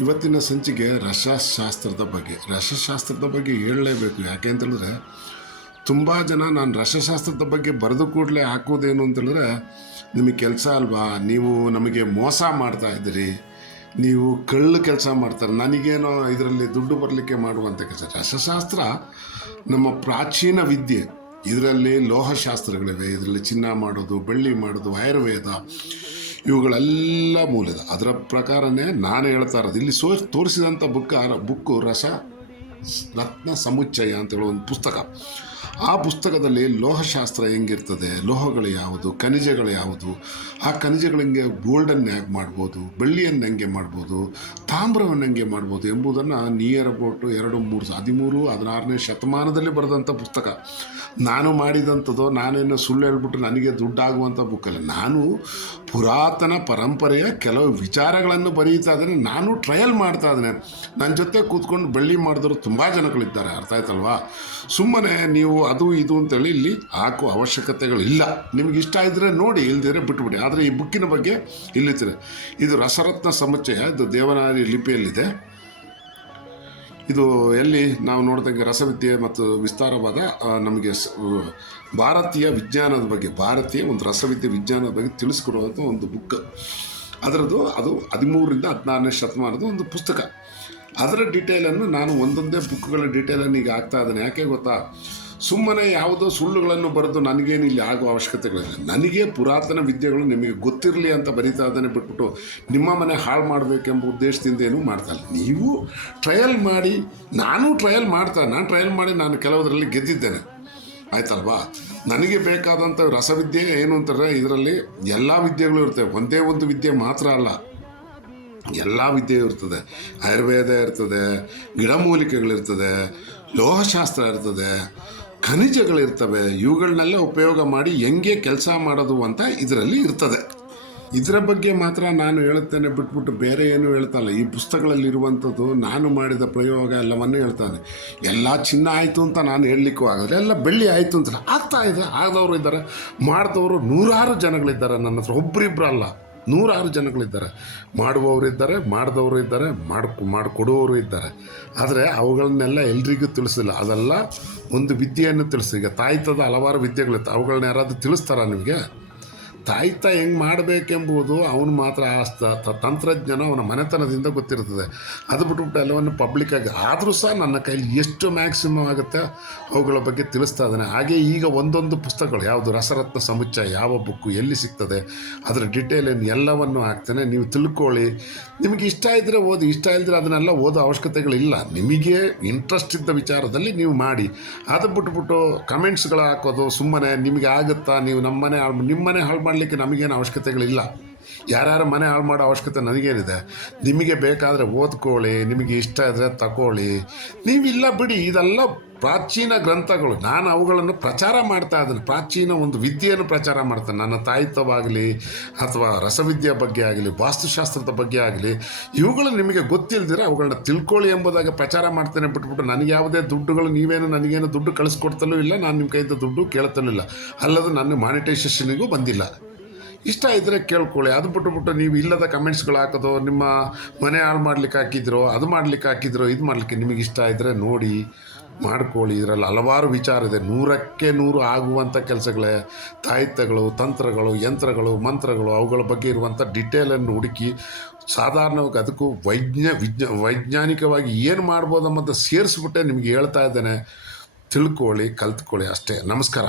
ಇವತ್ತಿನ ಸಂಚಿಕೆ ರಸಶಾಸ್ತ್ರದ ಬಗ್ಗೆ. ರಸಶಾಸ್ತ್ರದ ಬಗ್ಗೆ ಹೇಳಲೇಬೇಕು. ಯಾಕೆ ಅಂತೇಳಿದ್ರೆ, ತುಂಬ ಜನ ನಾನು ರಸಶಾಸ್ತ್ರದ ಬಗ್ಗೆ ಬರೆದು ಕೂಡಲೇ ಹಾಕೋದೇನು ಅಂತೇಳಿದ್ರೆ, ನಿಮಗೆ ಕೆಲಸ ಅಲ್ವಾ? ನೀವು ನಮಗೆ ಮೋಸ ಮಾಡ್ತಾ ಇದ್ದೀರಿ. ನೀವು ಕಳ್ಳು ಕೆಲಸ ಮಾಡ್ತಾರೆ. ನನಗೇನೋ ಇದರಲ್ಲಿ ದುಡ್ಡು ಬರಲಿಕ್ಕೆ ಮಾಡುವಂಥ ಕೆಲಸ. ರಸಶಾಸ್ತ್ರ ನಮ್ಮ ಪ್ರಾಚೀನ ವಿದ್ಯೆ. ಇದರಲ್ಲಿ ಲೋಹಶಾಸ್ತ್ರಗಳಿವೆ. ಇದರಲ್ಲಿ ಚಿನ್ನ ಮಾಡೋದು, ಬೆಳ್ಳಿ ಮಾಡೋದು, ಆಯುರ್ವೇದ. ಇವುಗಳೆಲ್ಲ ಮೂಲದ. ಅದರ ಪ್ರಕಾರನೇ ನಾನು ಹೇಳ್ತಾ ಇರೋದು. ಇಲ್ಲಿ ಸೋ ತೋರಿಸಿದಂಥ ಬುಕ್ ಬುಕ್ಕು ರಸ ರತ್ನ ಸಮುಚ್ಚಯ ಅಂತ ಹೇಳೋ ಒಂದು ಪುಸ್ತಕ. ಆ ಪುಸ್ತಕದಲ್ಲಿ ಲೋಹಶಾಸ್ತ್ರ ಹೆಂಗಿರ್ತದೆ? ಲೋಹಗಳು ಯಾವುದು? ಖನಿಜಗಳು ಯಾವುದು? ಆ ಖನಿಜಗಳು ಹೆಂಗೆ ಗೋಲ್ಡನ್ನು ಹೇಗೆ ಮಾಡ್ಬೋದು? ಬೆಳ್ಳಿಯನ್ನು ಹೆಂಗೆ ಮಾಡ್ಬೋದು? ತಾಮ್ರವನ್ನು ಹೆಂಗೆ ಮಾಡ್ಬೋದು ಎಂಬುದನ್ನು ನಿಯರ್ ಅಬೌಟ್ ಎರಡು, ಮೂರು, ಹದಿಮೂರು, ಹದಿನಾರನೇ ಶತಮಾನದಲ್ಲಿ ಬರೆದಂಥ ಪುಸ್ತಕ. ನಾನು ಮಾಡಿದಂಥದ್ದು, ನಾನೇನು ಸುಳ್ಳು ಹೇಳ್ಬಿಟ್ಟು ನನಗೆ ದುಡ್ಡಾಗುವಂಥ ಬುಕ್ಕಲ್ಲ ನಾನು ಪುರಾತನ ಪರಂಪರೆಯ ಕೆಲವು ವಿಚಾರಗಳನ್ನು ಬರೀತಾ ಇದ್ದೇನೆ. ನಾನು ಟ್ರಯಲ್ ಮಾಡ್ತಾ ಇದ್ದೇನೆ. ನನ್ನ ಜೊತೆ ಕೂತ್ಕೊಂಡು ಬೆಳ್ಳಿ ಮಾಡಿದ್ರು ತುಂಬ ಜನಗಳಿದ್ದಾರೆ. ಅರ್ಥ ಆಯ್ತಲ್ವಾ? ಸುಮ್ಮನೆ ನೀವು ಅದು ಇದು ಅಂತೇಳಿ ಇಲ್ಲಿ ಹಾಕುವ ಅವಶ್ಯಕತೆಗಳು ಇಲ್ಲ ನಿಮ್ಗೆ ಇಷ್ಟ ಇದ್ದರೆ ನೋಡಿ ಇಲ್ದಿದ್ರೆ ಬಿಟ್ಬಿಡಿ. ಆದರೆ ಈ ಬುಕ್ಕಿನ ಬಗ್ಗೆ ಇಲ್ಲಿರ್ತೀರ ಇದು ರಸರತ್ನ ಸಮುಚ್ಚಯ, ಇದು ದೇವನಾರಿ ಲಿಪಿಯಲ್ಲಿದೆ. ಇದು ಎಲ್ಲಿ ನಾವು ನೋಡಿದಂಗೆ ರಸವಿದ್ಯೆ ಮತ್ತು ವಿಸ್ತಾರವಾದ ನಮಗೆ ಭಾರತೀಯ ವಿಜ್ಞಾನದ ಬಗ್ಗೆ, ಭಾರತೀಯ ಒಂದು ರಸವಿದ್ಯೆ ವಿಜ್ಞಾನದ ಬಗ್ಗೆ ತಿಳಿಸ್ಕೊಡುವಂಥ ಒಂದು ಬುಕ್. ಅದರದ್ದು ಅದು ಹದಿಮೂರರಿಂದ ಹದಿನಾರನೇ ಶತಮಾನದ ಒಂದು ಪುಸ್ತಕ. ಅದರ ಡೀಟೇಲನ್ನು ನಾನು ಒಂದೊಂದೇ ಬುಕ್ಗಳ ಡೀಟೇಲನ್ನು ಈಗ ಆಗ್ತಾ ಇದ್ದೇನೆ. ಯಾಕೆ ಗೊತ್ತಾ? ಸುಮ್ಮನೆ ಯಾವುದೋ ಸುಳ್ಳುಗಳನ್ನು ಬರೆದು ನನಗೇನು ಇಲ್ಲಿ ಆಗುವ ಅವಶ್ಯಕತೆಗಳಿಲ್ಲ ನನಗೆ ಪುರಾತನ ವಿದ್ಯೆಗಳು ನಿಮಗೆ ಗೊತ್ತಿರಲಿ ಅಂತ ಬರಿತಾ ಇದ್ದಾನೆ ಬಿಟ್ಬಿಟ್ಟು ನಿಮ್ಮ ಮನೆ ಹಾಳು ಮಾಡಬೇಕೆಂಬ ಉದ್ದೇಶದಿಂದ ಏನೂ ಮಾಡ್ತಾ ಇಲ್ಲ. ನೀವು ಟ್ರಯಲ್ ಮಾಡಿ, ನಾನು ಟ್ರಯಲ್ ಮಾಡ್ತಾ, ನಾನು ಟ್ರಯಲ್ ಮಾಡಿ ನಾನು ಕೆಲವರಲ್ಲಿ ಗೆದ್ದಿದ್ದೇನೆ. ಆಯ್ತಲ್ವಾ? ನನಗೆ ಬೇಕಾದಂಥ ರಸವಿದ್ಯೆ ಏನು ಅಂತಾರೆ ಇದರಲ್ಲಿ ಎಲ್ಲ ವಿದ್ಯೆಗಳು ಇರ್ತವೆ ಒಂದೇ ಒಂದು ವಿದ್ಯೆ ಮಾತ್ರ ಅಲ್ಲ. ಎಲ್ಲ ವಿದ್ಯೆ ಇರ್ತದೆ. ಆಯುರ್ವೇದ ಇರ್ತದೆ, ಗಿಡಮೂಲಿಕೆಗಳಿರ್ತದೆ, ಲೋಹಶಾಸ್ತ್ರ ಇರ್ತದೆ ಖನಿಜಗಳಿರ್ತವೆ ಇವುಗಳನ್ನೆಲ್ಲ ಉಪಯೋಗ ಮಾಡಿ ಹೆಂಗೆ ಕೆಲಸ ಮಾಡೋದು ಅಂತ ಇದರಲ್ಲಿ ಇರ್ತದೆ. ಇದರ ಬಗ್ಗೆ ಮಾತ್ರ ನಾನು ಹೇಳುತ್ತೇನೆ, ಬಿಟ್ಬಿಟ್ಟು ಬೇರೆ ಏನು ಹೇಳ್ತಲ್ಲ ಈ ಪುಸ್ತಕಗಳಲ್ಲಿರುವಂಥದ್ದು ನಾನು ಮಾಡಿದ ಪ್ರಯೋಗ ಎಲ್ಲವನ್ನೂ ಹೇಳ್ತಾನೆ. ಎಲ್ಲ ಚಿನ್ನ ಆಯಿತು ಅಂತ ನಾನು ಹೇಳಲಿಕ್ಕೂ ಆಗೋದಿಲ್ಲ ಎಲ್ಲ ಬೆಳ್ಳಿ ಆಯಿತು ಅಂತ ಆಗ್ತಾ ಇದೆ. ಆಗದವರು ಇದ್ದಾರೆ, ಮಾಡಿದವರು ನೂರಾರು ಜನಗಳಿದ್ದಾರೆ ನನ್ನ ಹತ್ರ. ಒಬ್ಬರಿಬ್ಬರು ಅಲ್ಲ ನೂರಾರು ಜನಗಳಿದ್ದಾರೆ. ಮಾಡುವವರು ಇದ್ದಾರೆ, ಮಾಡಿದವರು ಇದ್ದಾರೆ, ಮಾಡಿ, ಮಾಡಿಕೊಡುವವರು ಇದ್ದಾರೆ. ಆದರೆ ಅವುಗಳನ್ನೆಲ್ಲ ಎಲ್ರಿಗೂ ತಿಳಿಸಿಲ್ಲ. ಅದೆಲ್ಲ ಒಂದು ವಿದ್ಯೆಯನ್ನು ತಿಳಿಸಿ. ಈಗ ತಾಯ್ತದ ಹಲವಾರು ವಿದ್ಯೆಗಳಿತ್ತು. ಅವುಗಳನ್ನ ಯಾರಾದರೂ ತಿಳಿಸ್ತಾರ ನಿಮಗೆ? ತಾಯ್ತ ಹೆಂಗೆ ಮಾಡಬೇಕೆಂಬುದು ಅವನು ಮಾತ್ರ ಆ ತಂತ್ರಜ್ಞಾನ ಅವನ ಮನೆತನದಿಂದ ಗೊತ್ತಿರ್ತದೆ ಅದು ಬಿಟ್ಬಿಟ್ಟು ಎಲ್ಲವನ್ನು ಪಬ್ಲಿಕ್ಕಾಗಿ ಆದರೂ ಸಹ ನನ್ನ ಕೈಲಿ ಎಷ್ಟು ಮ್ಯಾಕ್ಸಿಮಮ್ ಆಗುತ್ತೆ ಅವುಗಳ ಬಗ್ಗೆ ತಿಳಿಸ್ತಾ ಇದ್ದಾನೆ. ಹಾಗೆ ಈಗ ಒಂದೊಂದು ಪುಸ್ತಕಗಳು, ಯಾವುದು ರಸರತ್ನ ಸಮುಚ್ಚಯ, ಯಾವ ಬುಕ್ಕು ಎಲ್ಲಿ ಸಿಗ್ತದೆ, ಅದರ ಡಿಟೇಲನ್ನು ಎಲ್ಲವನ್ನು ಹಾಕ್ತೇನೆ. ನೀವು ತಿಳ್ಕೊಳ್ಳಿ. ನಿಮಗೆ ಇಷ್ಟ ಇದ್ದರೆ ಓದಿ, ಇಷ್ಟ ಇಲ್ಲದ್ರೆ ಅದನ್ನೆಲ್ಲ ಓದೋ ಅವಶ್ಯಕತೆಗಳಿಲ್ಲ. ನಿಮಗೆ ಇಂಟ್ರೆಸ್ಟ್ ಇದ್ದ ವಿಚಾರದಲ್ಲಿ ನೀವು ಮಾಡಿ. ಅದು ಬಿಟ್ಬಿಟ್ಟು ಕಮೆಂಟ್ಸ್ಗಳು ಹಾಕೋದು ಸುಮ್ಮನೆ, ನಿಮಗೆ ಆಗುತ್ತಾ? ನೀವು ನಮ್ಮನೆ ಹಾಳು ನಿಮ್ಮನೆ ಹಾಳು ಮಾಡಲಿಕ್ಕೆ ನಮಗೇನು ಅವಶ್ಯಕತೆಗಳಿಲ್ಲ. ಯಾರ್ಯಾರ ಮನೆ ಹಾಳು ಮಾಡೋ ಅವಶ್ಯಕತೆ ನನಗೇನಿದೆ. ನಿಮಗೆ ಬೇಕಾದರೆ ಓದ್ಕೊಳ್ಳಿ, ನಿಮಗೆ ಇಷ್ಟ ಇದ್ದರೆ ತಗೊಳ್ಳಿ. ನೀವಿಲ್ಲ ಬಿಡಿ, ಇದೆಲ್ಲ ಪ್ರಾಚೀನ ಗ್ರಂಥಗಳು. ನಾನು ಅವುಗಳನ್ನು ಪ್ರಚಾರ ಮಾಡ್ತಾ ಇದ್ದೀನಿ. ಪ್ರಾಚೀನ ಒಂದು ವಿದ್ಯೆಯನ್ನು ಪ್ರಚಾರ ಮಾಡ್ತೇನೆ. ನನ್ನ ತಾಯಿತ್ವವಾಗಲಿ ಅಥವಾ ರಸವಿದ್ಯೆ ಬಗ್ಗೆ ಆಗಲಿ, ವಾಸ್ತುಶಾಸ್ತ್ರದ ಬಗ್ಗೆ ಆಗಲಿ, ಇವುಗಳು ನಿಮಗೆ ಗೊತ್ತಿಲ್ಲದಿರ ಅವುಗಳನ್ನ ತಿಳ್ಕೊಳ್ಳಿ ಎಂಬುದಾಗಿ ಪ್ರಚಾರ ಮಾಡ್ತೇನೆ ಬಿಟ್ಬಿಟ್ಟು ನನಗೆ ಯಾವುದೇ ದುಡ್ಡುಗಳು, ನೀವೇನು ನನಗೇನು ದುಡ್ಡು ಕಳಿಸ್ಕೊಡ್ತಲೂ ಇಲ್ಲ, ನಾನು ನಿಮ್ಮ ಕೈಯಿಂದ ದುಡ್ಡು ಕೇಳ್ತಲೂ ಇಲ್ಲ. ಅಲ್ಲದೆ ನನ್ನ ಮಾನಿಟೈಸೇಷನಿಗೂ ಬಂದಿಲ್ಲ. ಇಷ್ಟ ಇದ್ದರೆ ಕೇಳ್ಕೊಳ್ಳಿ. ಅದು ಬಿಟ್ಟು ನೀವು ಇಲ್ಲದ ಕಮೆಂಟ್ಸ್ಗಳು ಹಾಕೋದು, ನಿಮ್ಮ ಮನೆ ಹಾಳು ಮಾಡ್ಲಿಕ್ಕೆ ಹಾಕಿದ್ರು, ಅದು ಮಾಡ್ಲಿಕ್ಕೆ ಹಾಕಿದ್ರು, ಇದು ಮಾಡಲಿಕ್ಕೆ ನಿಮಗೆ ಇಷ್ಟ ಇದ್ದರೆ ನೋಡಿ, ಮಾಡ್ಕೊಳ್ಳಿ. ಇದರಲ್ಲಿ ಹಲವಾರು ವಿಚಾರ ಇದೆ. ನೂರಕ್ಕೆ ನೂರು ಆಗುವಂಥ ಕೆಲಸಗಳೇ ತಾಯಿತಗಳು, ತಂತ್ರಗಳು, ಯಂತ್ರಗಳು, ಮಂತ್ರಗಳು, ಅವುಗಳ ಬಗ್ಗೆ ಇರುವಂಥ ಡಿಟೇಲನ್ನು ಹುಡುಕಿ, ಸಾಧಾರಣವಾಗಿ ಅದಕ್ಕೂ ವೈಜ್ಞ, ವಿಜ್ಞ, ವೈಜ್ಞಾನಿಕವಾಗಿ ಏನು ಮಾಡ್ಬೋದು ಅನ್ನೋದು ಸೇರಿಸ್ಬಿಟ್ಟೆ ನಿಮಗೆ ಹೇಳ್ತಾ ಇದ್ದೇನೆ. ತಿಳ್ಕೊಳ್ಳಿ, ಕಲ್ತ್ಕೊಳ್ಳಿ ಅಷ್ಟೇ. ನಮಸ್ಕಾರ.